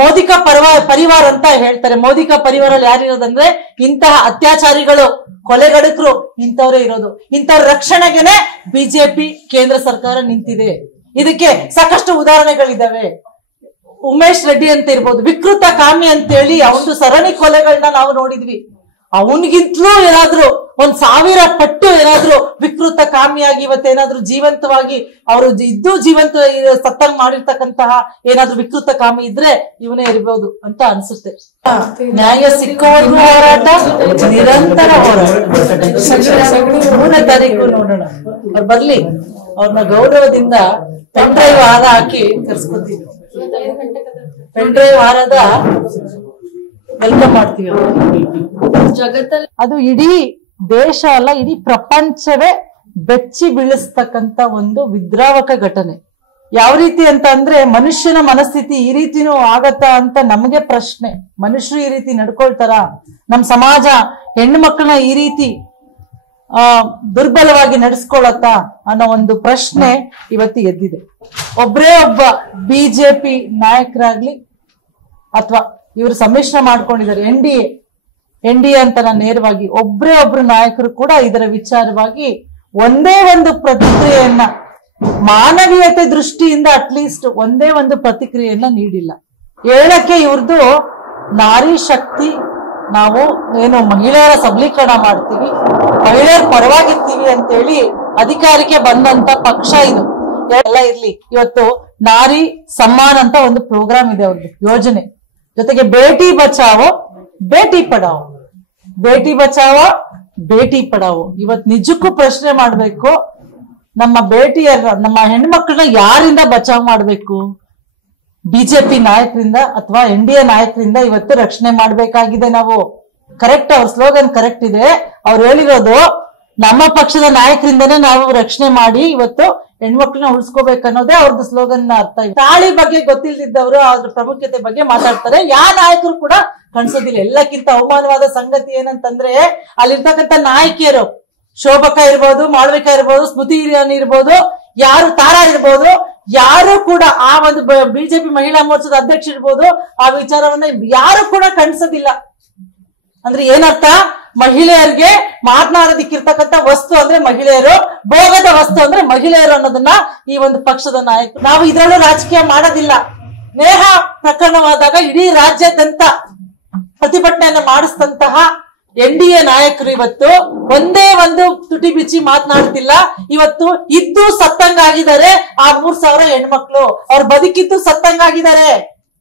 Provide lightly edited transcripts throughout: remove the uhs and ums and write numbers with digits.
ಮೋದಿಕಾ ಪರಿವಾರ ಅಂತ ಹೇಳ್ತಾರೆ. ಮೋದಿಕಾ ಪರಿವಾರ ಯಾರಿರೋದಂದ್ರೆ ಇಂತಹ ಅತ್ಯಾಚಾರಿಗಳು, ಕೊಲೆಗಡಕರು ಇಂಥವ್ರೇ ಇರೋದು. ಇಂಥವ್ರ ರಕ್ಷಣೆಗೆನೆ ಬಿಜೆಪಿ ಕೇಂದ್ರ ಸರ್ಕಾರ ನಿಂತಿದೆ. ಇದಕ್ಕೆ ಸಾಕಷ್ಟು ಉದಾಹರಣೆಗಳಿದಾವೆ. ಉಮೇಶ್ ರೆಡ್ಡಿ ಅಂತ ಇರ್ಬೋದು, ವಿಕೃತ ಕಾಮಿ ಅಂತೇಳಿ ಅವನು ಸರಣಿ ಕೊಲೆಗಳನ್ನ ನಾವು ನೋಡಿದ್ವಿ. ಅವನಿಗಿಂತಲೂ ಏನಾದ್ರು 1000 ಪಟ್ಟು ಏನಾದ್ರು ವಿಕೃತ ಕಾಮಿಯಾಗಿ ಇವತ್ತೇನಾದ್ರು ಜೀವಂತವಾಗಿ ಅವರು ಇದ್ದು ಜೀವಂತ ಸತ್ತಂಗ್ ಮಾಡಿರ್ತಕ್ಕಂತಹ ಏನಾದ್ರು ವಿಕೃತ ಕಾಮಿ ಇದ್ರೆ ಇವನೇ ಇರ್ಬೋದು ಅಂತ ಅನ್ಸುತ್ತೆ. ನ್ಯಾಯ ಸಿಕ್ಕೋವರೆಗೂ ಹೋರಾಟ, ನಿರಂತರ ಹೋರಾಟ. 3ನೇ ತಾರೀಕು ನೋಡೋಣ, ಅವ್ರು ಬರ್ಲಿ, ಅವ್ರನ್ನ ಗೌರವದಿಂದ ಪೆನ್ ಡ್ರೈವ್ ಹಾರ ಹಾಕಿ ಕರ್ಸ್ಕೊತೀವಿ. ಪೆನ್ ಡ್ರೈವ್ ಹಾರದ ವೆಲ್ಕಮ್ ಮಾಡ್ತೀವಿ. ಜಗತ್ತಲ್ಲಿ ಅದು ಇಡೀ ದೇಶ ಅಲ್ಲ, ಇಡೀ ಪ್ರಪಂಚವೇ ಬೆಚ್ಚಿ ಬೀಳಿಸ್ತಕ್ಕಂತ ಒಂದು ವಿದ್ರಾವಕ ಘಟನೆ. ಯಾವ ರೀತಿ ಅಂತ ಅಂದ್ರೆ ಮನುಷ್ಯನ ಮನಸ್ಥಿತಿ ಈ ರೀತಿನೂ ಆಗತ್ತಾ ಅಂತ ನಮಗೆ ಪ್ರಶ್ನೆ. ಮನುಷ್ಯರು ಈ ರೀತಿ ನಡ್ಕೊಳ್ತಾರ? ನಮ್ ಸಮಾಜ ಹೆಣ್ಣು ಮಕ್ಕಳನ್ನ ಈ ರೀತಿ ದುರ್ಬಲವಾಗಿ ನಡೆಸ್ಕೊಳತ್ತಾ ಅನ್ನೋ ಒಂದು ಪ್ರಶ್ನೆ ಇವತ್ತು ಎದ್ದಿದೆ. ಒಬ್ಬರೇ ಒಬ್ಬ ಬಿಜೆಪಿ ನಾಯಕರಾಗ್ಲಿ ಅಥವಾ ಇವರು ಸಮ್ಮಿಶ್ರ ಮಾಡ್ಕೊಂಡಿದ್ದಾರೆ ಎನ್ ಡಿ ಎ ಅಂತ ನಾನು ನೇರವಾಗಿ ಒಬ್ರೇ ಒಬ್ರು ನಾಯಕರು ಕೂಡ ಇದರ ವಿಚಾರವಾಗಿ ಒಂದೇ ಒಂದು ಪ್ರತಿಕ್ರಿಯೆಯನ್ನ, ಮಾನವೀಯತೆ ದೃಷ್ಟಿಯಿಂದ ಅಟ್ಲೀಸ್ಟ್ ಒಂದೇ ಒಂದು ಪ್ರತಿಕ್ರಿಯೆಯನ್ನ ನೀಡಿಲ್ಲ. ಹೇಳಕ್ಕೆ ಇವ್ರದ್ದು ನಾರಿ ಶಕ್ತಿ, ನಾವು ಏನು ಮಹಿಳೆಯರ ಸಬಲೀಕರಣ ಮಾಡ್ತೀವಿ, ಮಹಿಳೆಯರ ಪರವಾಗಿರ್ತೀವಿ ಅಂತೇಳಿ ಅಧಿಕಾರಕ್ಕೆ ಬಂದಂತ ಪಕ್ಷ ಇದು. ಎಲ್ಲ ಇರ್ಲಿ, ಇವತ್ತು ನಾರಿ ಸಮ್ಮಾನ್ ಅಂತ ಒಂದು ಪ್ರೋಗ್ರಾಮ್ ಇದೆ ಅವ್ರದ್ದು ಯೋಜನೆ. ಜೊತೆಗೆ ಬೇಟಿ ಬಚಾವೋ ಬೇಟಿ ಪಡಾವೋ, ಬೇಟಿ ಬಚಾವೋ ಬೇಟಿ ಪಡಾವೋ. ಇವತ್ ನಿಜಕ್ಕೂ ಪ್ರಶ್ನೆ ಮಾಡ್ಬೇಕು, ನಮ್ಮ ನಮ್ಮ ಹೆಣ್ಮಕ್ಳನ್ನ ಯಾರಿಂದ ಬಚಾವ್ ಮಾಡ್ಬೇಕು? ಬಿಜೆಪಿ ನಾಯಕರಿಂದ ಅಥವಾ NDA ನಾಯಕರಿಂದ ಇವತ್ತು ರಕ್ಷಣೆ ಮಾಡ್ಬೇಕಾಗಿದೆ ನಾವು. ಕರೆಕ್ಟ್, ಅವ್ರ ಸ್ಲೋಗನ್ ಕರೆಕ್ಟ್ ಇದೆ. ಅವ್ರು ಹೇಳಿರೋದು ನಮ್ಮ ಪಕ್ಷದ ನಾಯಕರಿಂದನೇ ನಾವು ರಕ್ಷಣೆ ಮಾಡಿ ಇವತ್ತು ಹೆಣ್ಮಕ್ಳನ್ನ ಉಳಿಸ್ಕೋಬೇಕನ್ನೋದೇ ಅವ್ರದ್ದು ಸ್ಲೋಗನ್ ಅರ್ಥ. ತಾಳಿ ಬಗ್ಗೆ ಗೊತ್ತಿಲ್ದಿದ್ದವರು ಅದ್ರ ಪ್ರಾಮುಖ್ಯತೆ ಬಗ್ಗೆ ಮಾತಾಡ್ತಾರೆ. ಯಾವ ನಾಯಕರು ಕೂಡ ಕಾಣಿಸೋದಿಲ್ಲ. ಎಲ್ಲಕ್ಕಿಂತ ಅವಮಾನವಾದ ಸಂಗತಿ ಏನಂತಂದ್ರೆ ಅಲ್ಲಿರ್ತಕ್ಕಂಥ ನಾಯಕಿಯರು, ಶೋಭಕಾ ಇರ್ಬೋದು, ಮಾಳವಿಕಾ ಇರ್ಬೋದು, ಸ್ಮೃತಿ ಇರಾನಿ ಇರ್ಬೋದು, ಯಾರು ತಾರಾ ಇರ್ಬೋದು, ಯಾರು ಕೂಡ ಆ ಒಂದು ಬಿಜೆಪಿ ಮಹಿಳಾ ಮೋರ್ಚಾದ ಅಧ್ಯಕ್ಷ ಇರ್ಬೋದು, ಆ ವಿಚಾರವನ್ನ ಯಾರು ಕೂಡ ಕಾಣಿಸೋದಿಲ್ಲ. ಅಂದ್ರೆ ಏನರ್ಥ? ಮಹಿಳೆಯರಿಗೆ ಮಾತನಾಡೋದಿಕ್ಕಿರ್ತಕ್ಕಂಥ ವಸ್ತು ಅಂದ್ರೆ ಮಹಿಳೆಯರು, ಭೋಗದ ವಸ್ತು ಅಂದ್ರೆ ಮಹಿಳೆಯರು ಅನ್ನೋದನ್ನ ಈ ಒಂದು ಪಕ್ಷದ ನಾಯಕರು. ನಾವು ಇದ್ರಲ್ಲೂ ರಾಜಕೀಯ ಮಾಡೋದಿಲ್ಲ. ನೇಹಾ ಪ್ರಕರಣವಾದಾಗ ಇಡೀ ರಾಜ್ಯಾದ್ಯಂತ ಪ್ರತಿಭಟನೆಯನ್ನ ಮಾಡಿಸಿದಂತಹ NDA ನಾಯಕರು ಇವತ್ತು ಒಂದೇ ಒಂದು ತುಟಿ ಬಿಚ್ಚಿ ಮಾತನಾಡ್ತಿಲ್ಲ. ಇವತ್ತು ಇದ್ದು ಸತ್ತಂಗಾಗಿದ್ದಾರೆ ಆ 3000 ಹೆಣ್ಮಕ್ಳು, ಅವ್ರ ಬದುಕಿದ್ದು ಸತ್ತಂಗಾಗಿದ್ದಾರೆ.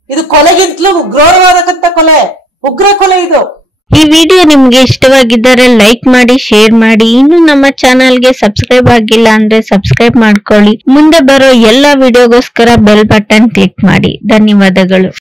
ಇದು ಕೊಲೆಗಿಂತಲೂ ಉಗ್ರವಾದಕ್ಕಂತ ಕೊಲೆ, ಉಗ್ರ ಕೊಲೆ ಇದು. ಈ ವಿಡಿಯೋ ನಿಮ್ಗೆ ಇಷ್ಟವಾಗಿದ್ದರೆ ಲೈಕ್ ಮಾಡಿ, ಶೇರ್ ಮಾಡಿ. ಇನ್ನು ನಮ್ಮ ಚಾನೆಲ್ಗೆ ಸಬ್ಸ್ಕ್ರೈಬ್ ಆಗಿಲ್ಲ ಅಂದ್ರೆ ಸಬ್ಸ್ಕ್ರೈಬ್ ಮಾಡ್ಕೊಳ್ಳಿ. ಮುಂದೆ ಬರೋ ಎಲ್ಲಾ ವಿಡಿಯೋಗೋಸ್ಕರ ಬೆಲ್ ಬಟನ್ ಕ್ಲಿಕ್ ಮಾಡಿ. ಧನ್ಯವಾದಗಳು.